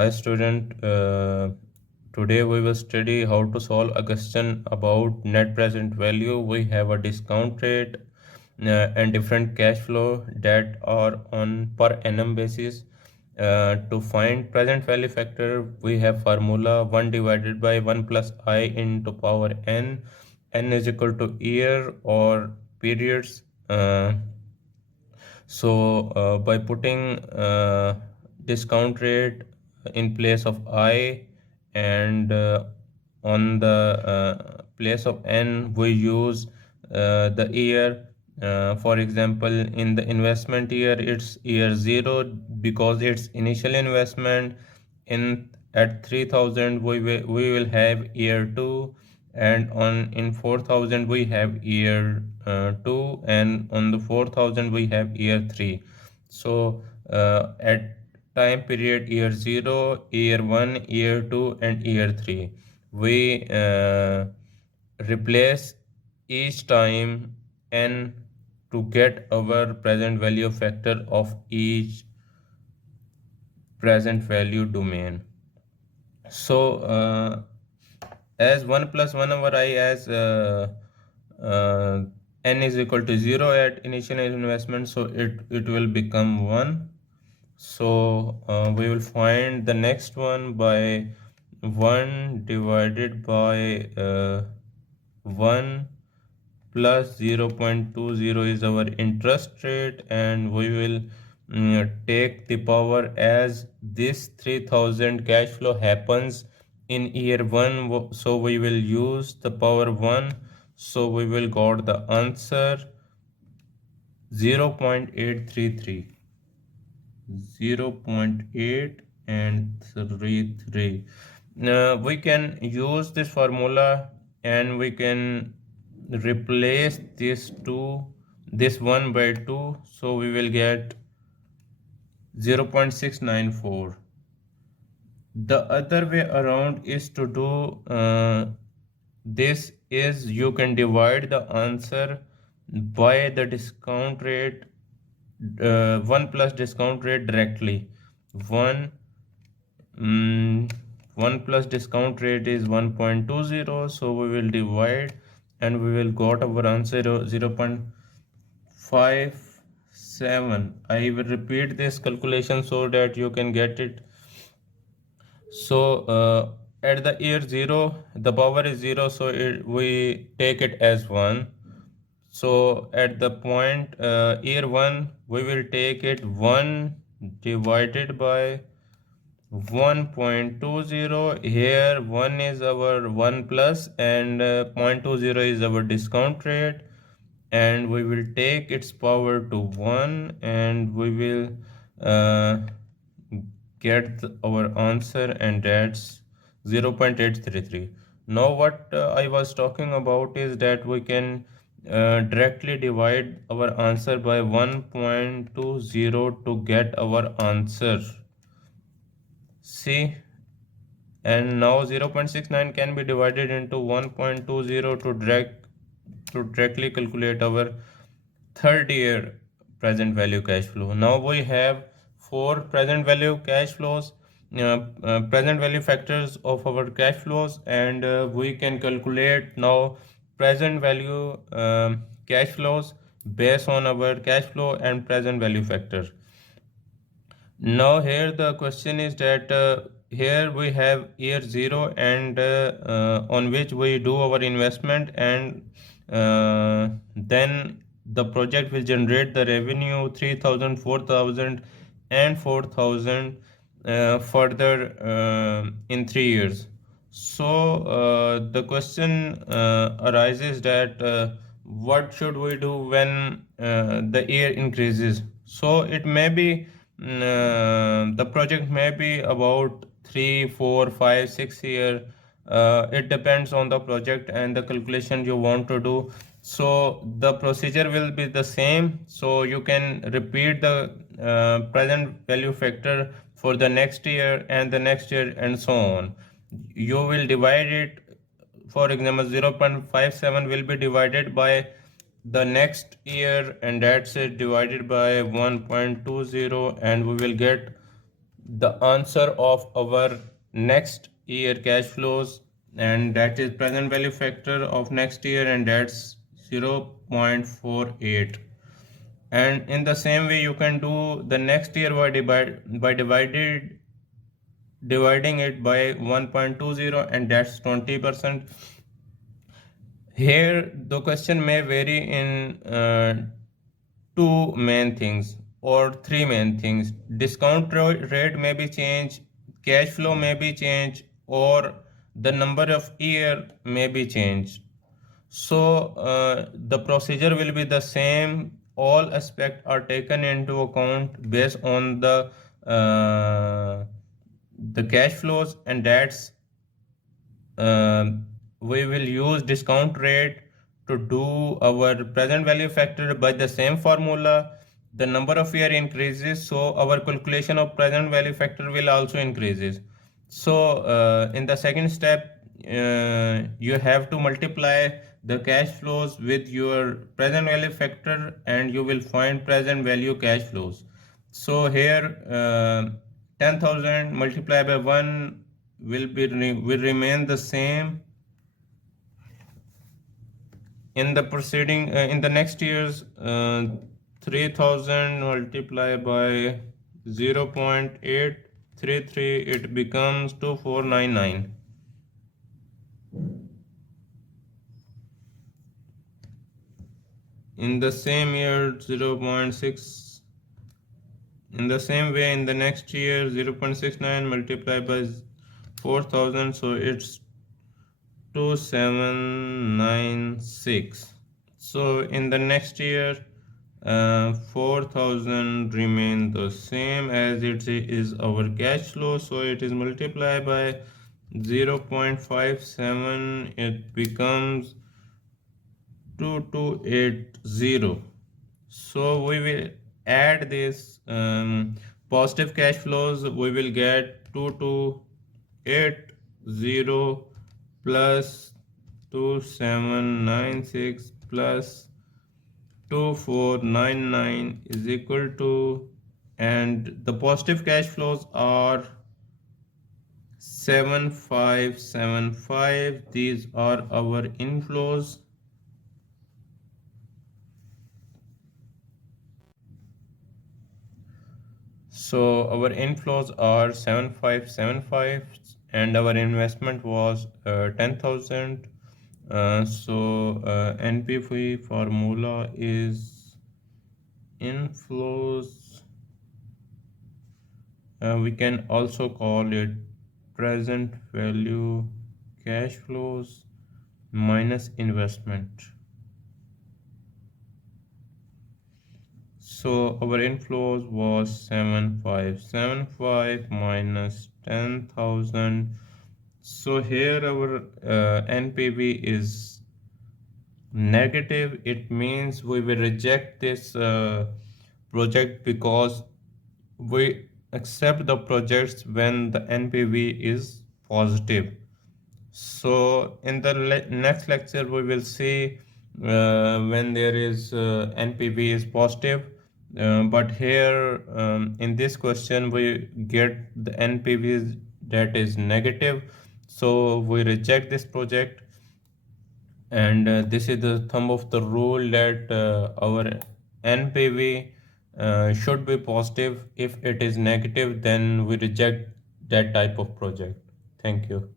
Hi student, today we will study how to solve a question about net present value. We have a discount rate and different cash flow that are on per annum basis. To find present value factor, we have formula 1 divided by 1 plus I into power n. N is equal to year or periods. By putting discount rate in place of I and on the place of N, we use the year. For example, in the investment year, it's year 0 because it's initial investment. In at 3000, we will have year 2, and on in 4000 we have year 2, and on the 4000 we have year 3. So at time period year 0, year 1, year 2 and year 3, we replace each time n to get our present value factor of each present value domain. So as 1 plus 1 over I, as uh, n is equal to 0 at initial investment, so it will become 1. So we will find the next one by 1 divided by 1 plus 0.20 is our interest rate, and we will take the power as this 3000 cash flow happens in year 1, so we will use the power 1, so we will got the answer 0.833. 0.8 and 33. We can use this formula and we can replace this 1 by 2, so we will get 0.694. The other way around is to do this is you can divide the answer by the discount rate, 1 plus discount rate directly. 1 1 plus discount rate is 1.20, so we will divide and we will got our answer 0.57. I will repeat this calculation so that you can get it. So at the year 0, the power is 0, so we take it as 1. So at the point year 1, we will take it 1 divided by 1.20. Here 1 is our 1 plus and 0.20 is our discount rate, and we will take its power to 1 and we will uh, get our answer, and that's 0.833. Now what I was talking about is that we can directly divide our answer by 1.20 to get our answer. See, and now 0.69 can be divided into 1.20 to directly calculate our third year present value cash flow. Now we have four present value cash flows, present value factors of our cash flows, and we can calculate now present value cash flows based on our cash flow and present value factor. Now here the question is that here we have year 0, and on which we do our investment, and then the project will generate the revenue 3000, 4000 and 4000 further in 3 years. So the question arises that what should we do when the year increases? So it may be the project may be about 3, 4, 5, 6 year. It depends on the project and the calculation you want to do. So the procedure will be the same. So you can repeat the present value factor for the next year and the next year and so on. You will divide it. For example, 0.57 will be divided by the next year, and that's it, divided by 1.20, and we will get the answer of our next year cash flows, and that is present value factor of next year, and that's 0.48. And in the same way you can do the next year by dividing it by 1.20, and that's 20%. Here the question may vary in two main things or three main things. Discount rate may be changed, cash flow may be changed, or the number of year may be changed. So the procedure will be the same. All aspects are taken into account based on the cash flows, and that's we will use discount rate to do our present value factor by the same formula. The number of year increases, so our calculation of present value factor will also increases. So in the second step, you have to multiply the cash flows with your present value factor, and you will find present value cash flows. So here 10,000 multiplied by 1 will remain the same. In the proceeding in the next years, 3000 multiplied by 0.833, it becomes 2499. In the same year 0.6, in the same way in the next year 0.69 multiplied by 4000, so it's 2796. So in the next year 4000 remain the same as it is our cash flow, so it is multiplied by 0.57, it becomes 2280. So we will add this positive cash flows, we will get 2280 plus 2796 plus 2499 is equal to, and the positive cash flows are 7575. These are our inflows. So our inflows are 7575, and our investment was 10,000. NPV formula is inflows. We can also call it present value cash flows minus investment. So our inflows was 7575 minus 10,000. So here our NPV is negative. It means we will reject this project because we accept the projects when the NPV is positive. So in the next lecture we will see when there is NPV is positive, but here in this question we get the NPV that is negative, so we reject this project. And this is the thumb of the rule that our NPV should be positive. If it is negative, then we reject that type of project. Thank you.